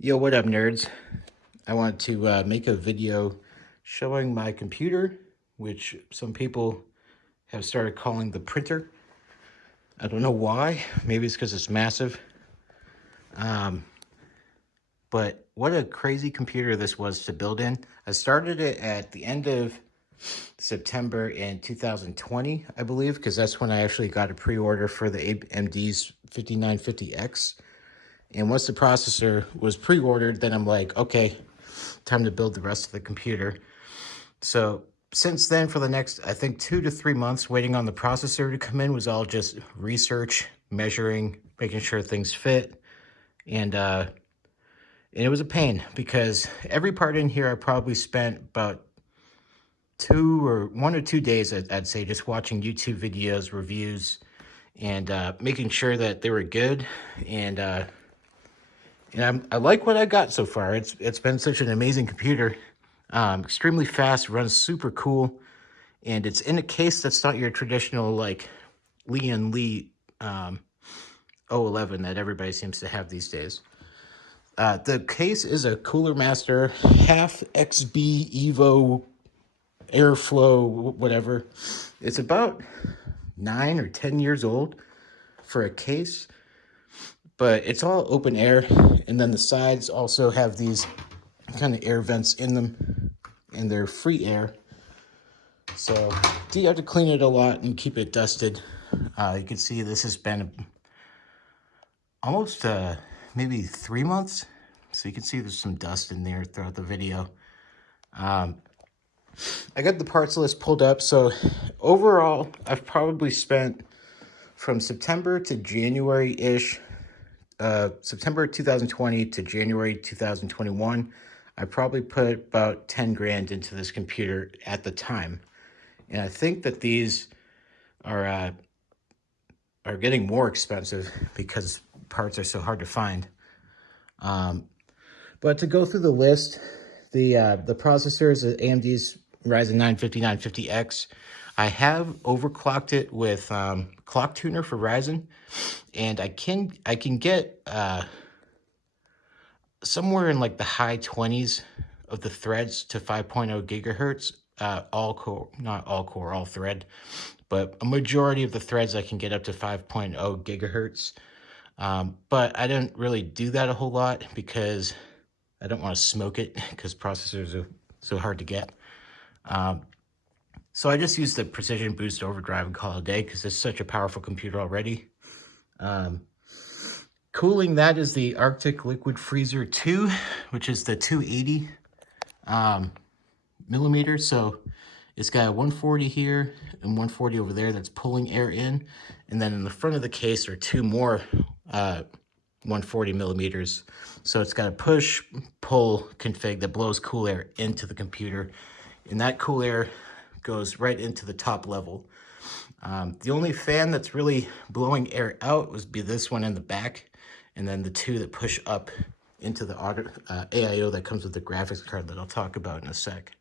Yo, what up, nerds? I want to make a video showing my computer, which some people have started calling the printer. I don't know why. Maybe it's because it's massive. But what a crazy computer this was to build in. I started it at the end of September in 2020, I believe, because that's when I actually got a pre-order for the AMD's 5950X. And once the processor was pre-ordered, then I'm like, okay, time to build the rest of the computer. So since then, for the next, I think 2 to 3 months, waiting on the processor to come in was all just research, measuring, making sure things fit. And it was a pain because every part in here I probably spent about 1 or 2 days, I'd say, just watching YouTube videos, reviews, and making sure that they were good. And I like what I got so far. It's been such an amazing computer. Extremely fast, runs super cool, and it's in a case that's not your traditional like Lee 011 that everybody seems to have these days. The case is a Cooler Master half XB Evo Airflow, whatever. It's about 9 or 10 years old for a case, but it's all open air, and then the sides also have these kind of air vents in them, and they're free air. So you have to clean it a lot and keep it dusted. You can see this has been almost maybe 3 months. So you can see there's some dust in there throughout the video. I got the parts list pulled up. So overall, I've probably spent from September to January-ish, September 2020 to January 2021, I probably put about 10 grand into this computer at the time. And I think that these are getting more expensive because parts are so hard to find. But to go through the list, the processor is AMD's Ryzen 9 5950X. I have overclocked it with Clock Tuner for Ryzen, and I can get somewhere in like the high 20s of the threads to 5.0 gigahertz. All core, not all core, all thread, but a majority of the threads I can get up to 5.0 gigahertz. But I didn't really do that a whole lot because I don't want to smoke it because processors are so hard to get. So I just use the Precision Boost Overdrive and call it a day because it's such a powerful computer already. Cooling that is the Arctic Liquid Freezer 2, which is the 280 millimeters. So it's got a 140 here and 140 over there that's pulling air in. And then in the front of the case are two more 140 millimeters. So it's got a push-pull config that blows cool air into the computer. And that cool air goes right into the top level. The only fan that's really blowing air out would be this one in the back, and then the two that push up into the AIO that comes with the graphics card that I'll talk about in a sec.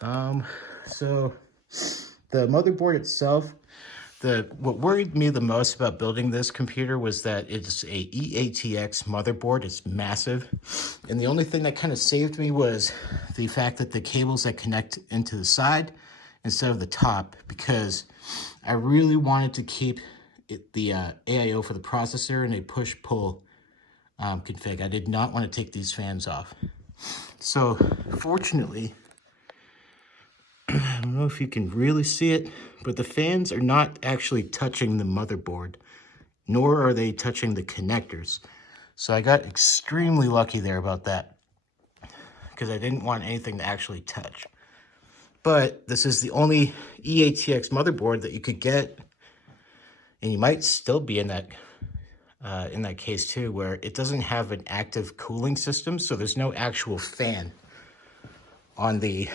So the motherboard itself, what worried me the most about building this computer was that it's a EATX motherboard. It's massive. And the only thing that kind of saved me was the fact that the cables that connect into the side instead of the top, because I really wanted to keep the AIO for the processor in a push-pull config. I did not want to take these fans off. So fortunately, I don't know if you can really see it, but the fans are not actually touching the motherboard, nor are they touching the connectors. So I got extremely lucky there about that because I didn't want anything to actually touch. But this is the only EATX motherboard that you could get, and you might still be in that case too, where it doesn't have an active cooling system, so there's no actual fan on the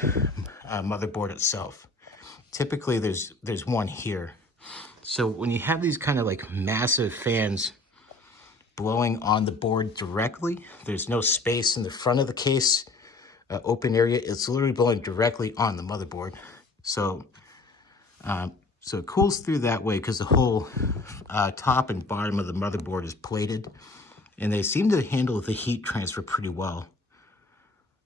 motherboard itself. Typically there's one here. So when you have these kind of like massive fans blowing on the board directly, there's no space in the front of the case, open area. It's literally blowing directly on the motherboard. So so it cools through that way because the whole top and bottom of the motherboard is plated. and they seem to handle the heat transfer pretty well.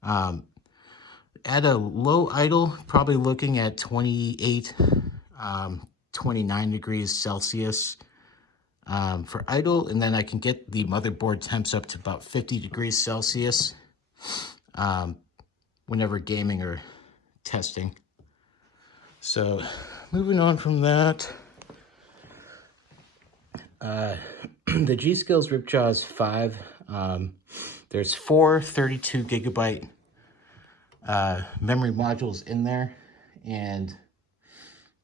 At a low idle, probably looking at 28, 29 degrees Celsius for idle, and then I can get the motherboard temps up to about 50 degrees Celsius whenever gaming or testing. So moving on from that, the G-Skills Ripjaws 5, there's 4 32 gigabyte memory modules in there, and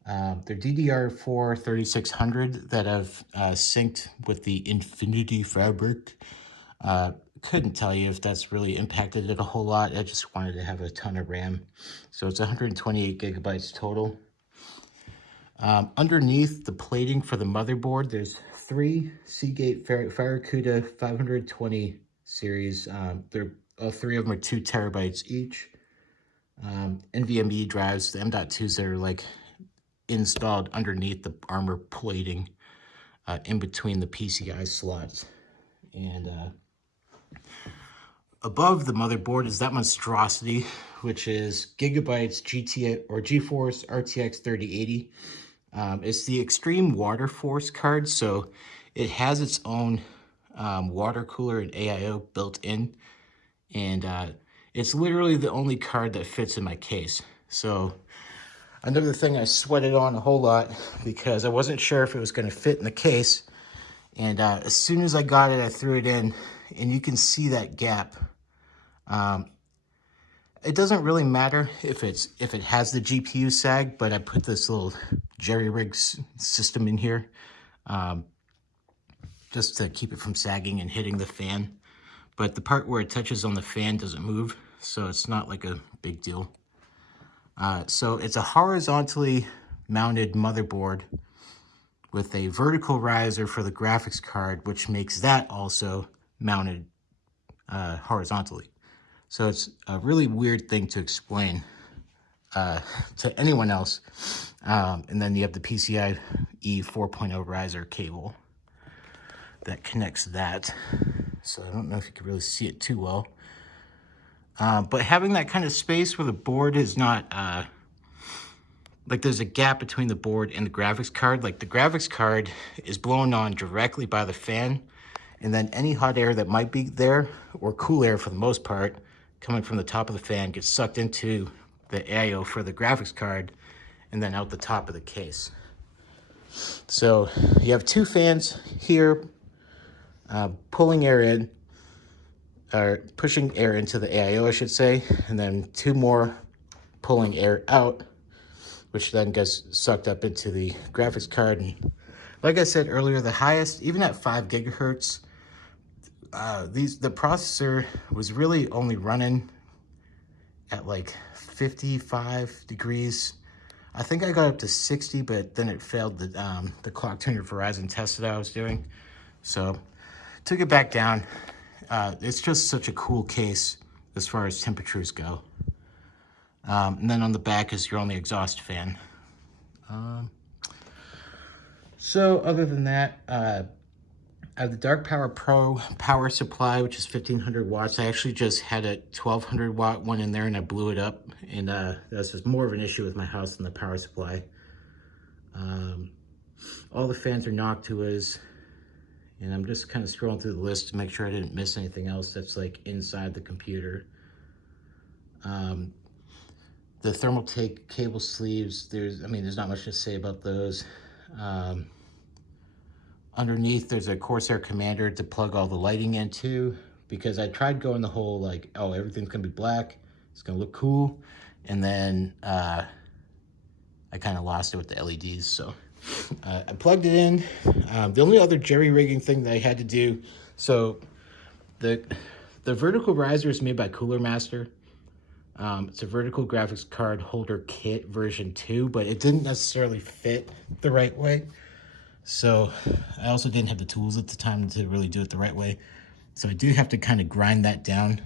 they're DDR4 3600 that I've synced with the Infinity Fabric. Couldn't tell you if that's really impacted it a whole lot. I just wanted to have a ton of RAM. So it's 128 gigabytes total. Underneath the plating for the motherboard, there's 3 Seagate Barracuda 520 series. All 3 of them are 2 terabytes each. NVMe drives, the M.2s that are like installed underneath the armor plating in between the PCI slots. And above the motherboard is that monstrosity, which is Gigabyte's GeForce RTX 3080. It's the Extreme Water Force card, so it has its own water cooler and AIO built in, and it's literally the only card that fits in my case. So another thing I sweated on a whole lot because I wasn't sure if it was going to fit in the case, and as soon as I got it, I threw it in, and you can see that gap. It doesn't really matter if it has the GPU sag, but I put this little jerry-rig system in here just to keep it from sagging and hitting the fan. But the part where it touches on the fan doesn't move, so it's not like a big deal. So it's a horizontally mounted motherboard with a vertical riser for the graphics card, which makes that also mounted horizontally. So it's a really weird thing to explain to anyone else. And then you have the PCIe 4.0 riser cable that connects that. So I don't know if you can really see it too well. But having that kind of space where the board is not, like there's a gap between the board and the graphics card. Like the graphics card is blown on directly by the fan, and then any hot air that might be there, or cool air for the most part, coming from the top of the fan gets sucked into the AIO for the graphics card and then out the top of the case. So you have 2 fans here pulling air in, or pushing air into the AIO, I should say, and then 2 more pulling air out, which then gets sucked up into the graphics card. And like I said earlier, the highest, even at 5 gigahertz, the processor was really only running at like 55 degrees. I think I got up to 60, but then it failed the clock tuner Verizon test that I was doing. So took it back down. It's just such a cool case as far as temperatures go. And then on the back is your only exhaust fan. So other than that, I have the Dark Power Pro power supply, which is 1500 watts. I actually just had a 1200 watt one in there and I blew it up. And that's just more of an issue with my house than the power supply. All the fans are Noctuas. And I'm just kind of scrolling through the list to make sure I didn't miss anything else that's like inside the computer. The Thermaltake cable sleeves, there's not much to say about those. Underneath, there's a Corsair Commander to plug all the lighting into, because I tried going the whole like, oh, everything's gonna be black, it's gonna look cool, and then I kind of lost it with the LEDs. So I plugged it in. The only other jerry-rigging thing that I had to do, so the vertical riser is made by Cooler Master. It's a vertical graphics card holder kit version 2, but it didn't necessarily fit the right way. So I also didn't have the tools at the time to really do it the right way. So I do have to kind of grind that down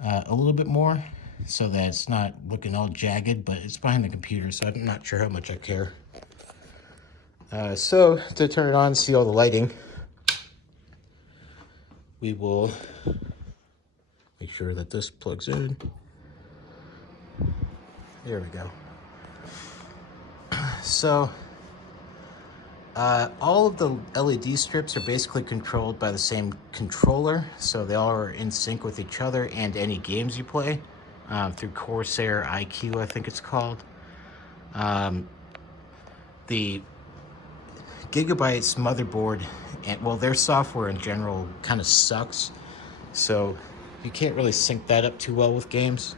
a little bit more so that it's not looking all jagged, but it's behind the computer, so I'm not sure how much I care. So to turn it on, see all the lighting. we will make sure that this plugs in. There we go. So all of the LED strips are basically controlled by the same controller, so they all are in sync with each other and any games you play through Corsair IQ, I think it's called. The Gigabyte's motherboard, and well, their software in general kind of sucks, so you can't really sync that up too well with games.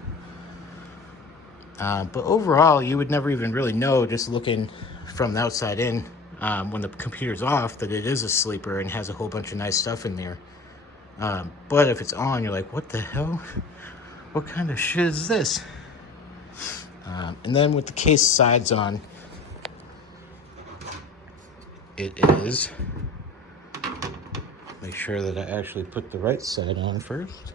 But overall, you would never even really know just looking from the outside in when the computer's off that it is a sleeper and has a whole bunch of nice stuff in there. But if it's on, you're like, what the hell? What kind of shit is this? And then with the case sides on, it is, make sure that I actually put the right side on first.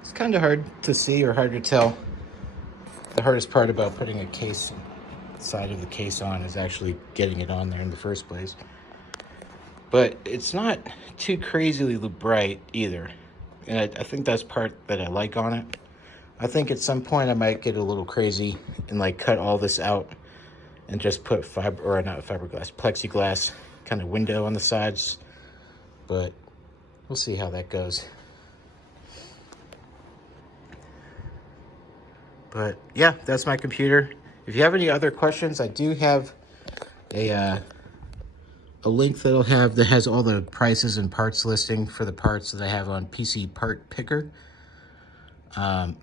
It's kind of hard to see or hard to tell. The hardest part about putting a case, side of the case on, is actually getting it on there in the first place. But it's not too crazily bright either. And I think that's part that I like on it. I think at some point I might get a little crazy and like cut all this out and just put plexiglass kind of window on the sides. But we'll see how that goes. But yeah, that's my computer. If you have any other questions, I do have a link that has all the prices and parts listing for the parts that I have on PC Part Picker. And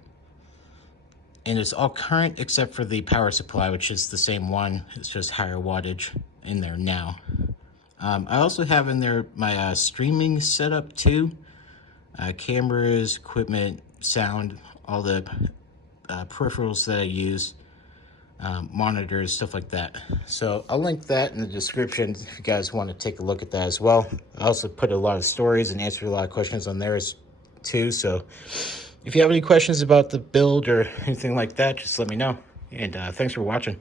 it's all current except for the power supply, which is the same one. It's just higher wattage in there now. I also have in there my streaming setup too. Cameras, equipment, sound, all the peripherals that I use. Monitors, stuff like that. So I'll link that in the description if you guys want to take a look at that as well. I also put a lot of stories and answered a lot of questions on there too. So if you have any questions about the build or anything like that, just let me know. And thanks for watching.